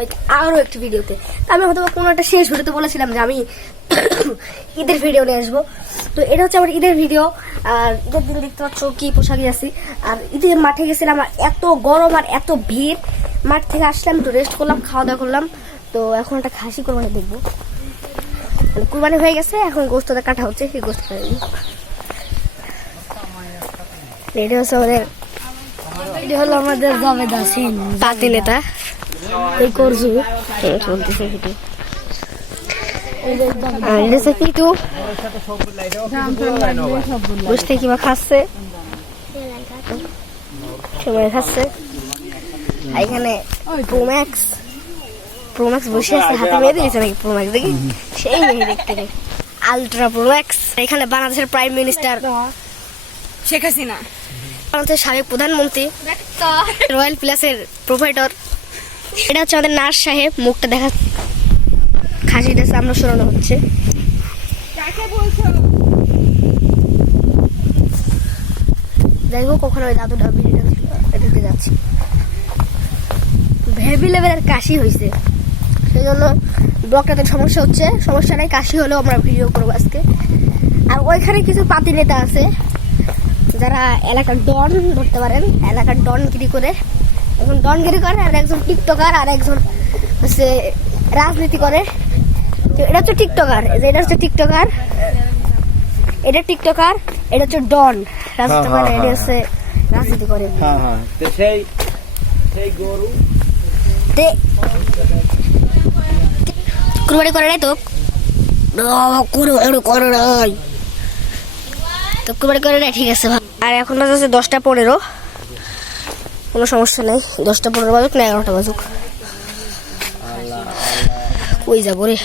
সবাইকে আরো একটি ভিডিওতে। আমি হয়তো কোনো একটা শেষ ভিডিওতে বলেছিলাম যে আমি ঈদের ভিডিও নিয়ে আসবো। তো এটা হচ্ছে আমার ঈদের ভিডিও। আর ঈদের দিন দেখতে পাচ্ছ কি পোশাকে আছি। আর ঈদের মাঠে গেছিলাম, আর এত গরম আর এত ভিড়। মাঠ থেকে আসলাম, একটু রেস্ট করলাম, খাওয়া দাওয়া করলাম। তো এখন একটা খাসি কোরবানি দেখবো। কুরবানি হয়ে গেছে, এখন গোস্তটা কাটা হচ্ছে, সেই গোস্ত এটা হচ্ছে আমাদের, এটা হলো আমাদের জাভেদ হাসান পাতি নেতা। এই করছু চলতেছে ভিডিও। বুঝতে কিবা খাচ্ছে, সবাই খাচ্ছে। এখানে প্রোম্যাক্স বসে আছে, হাতে মেয়ে দিয়েছে নাকি প্রোম্যাক্স, দেখি সেই মেয়ে দেখতে নেই। Ultra Pro Max. এখানে বাংলাদেশের প্রাইম মিনিস্টার শেখ হাসিনা, বাংলাদেশের সাবেক প্রধানমন্ত্রী, রয়্যাল প্লাসের প্রোভাইডার। এটা হচ্ছে আমাদের নার্স সাহেব, মুখটা দেখা, খাসিটা সামনে সরানো হচ্ছে। যাই হোক, ওখানে ওই দাদুটা এদিকে যাচ্ছে, হেভি লেভেলের কাশি হয়েছে, সেই জন্য ব্লগটাতে সমস্যা হচ্ছে। সমস্যা নেই, কাশি হলেও আমরা ভিডিও করবো আজকে। আর ওইখানে কিছু পাতি নেতা আছে যারা এলাকার ডন ধরতে পারেন, এলাকার ডনগিরি করে, একজন ডনগিরি করে, আর একজন টিকটকার, আর একজন হচ্ছে রাজনীতি করে। তো এটা হচ্ছে টিকটকার, এটা হচ্ছে টিকটকার, এটা টিকটকার, এটা হচ্ছে ডন রাজনীতি করে, এটা হচ্ছে রাজনীতি করে। কুরবানি করে নাই তো, কুরবানি করে নাই, ঠিক আছে। আর এখন বাজে 10:15, কোনো সমস্যা নেই। 10:15 বাজুক না 11টা বাজুক, কই যাবো রে।